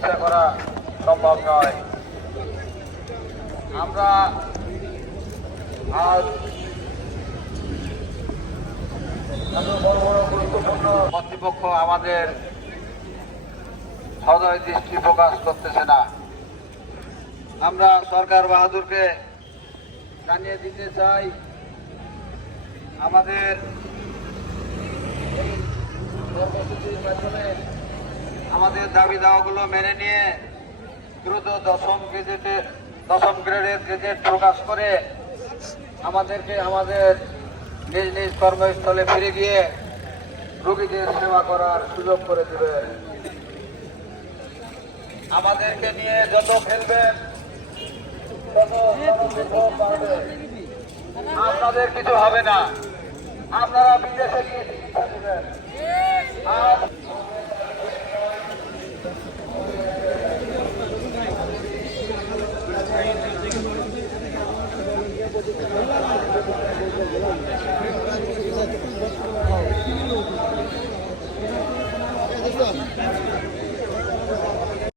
চিকিৎসা করা সম্ভব নয়। আমরা আজ গুরুত্বপূর্ণ কর্তৃপক্ষ আমাদের সদয় দৃষ্টি প্রকাশ করতেছে না। আমরা সরকার বাহাদুরকে জানিয়ে দিতে চাই, আমাদের কর্মসূচির মাধ্যমে আমাদের দাবি দাওয়াগুলো মেনে নিয়ে দ্রুত দশম গেজেটে দশম গ্রেডের গেজেট প্রকাশ করে আমাদেরকে আমাদের নিজ নিজ কর্মস্থলে ফিরে গিয়ে রোগীদের সেবা করার সুযোগ করে দেবেন আমাদেরকে নিয়ে যত খেলবেন। আপনাদের কিছু হবে না। আপনারা বিদেশে গিয়ে চিকিৎসা দেবেন Thank you.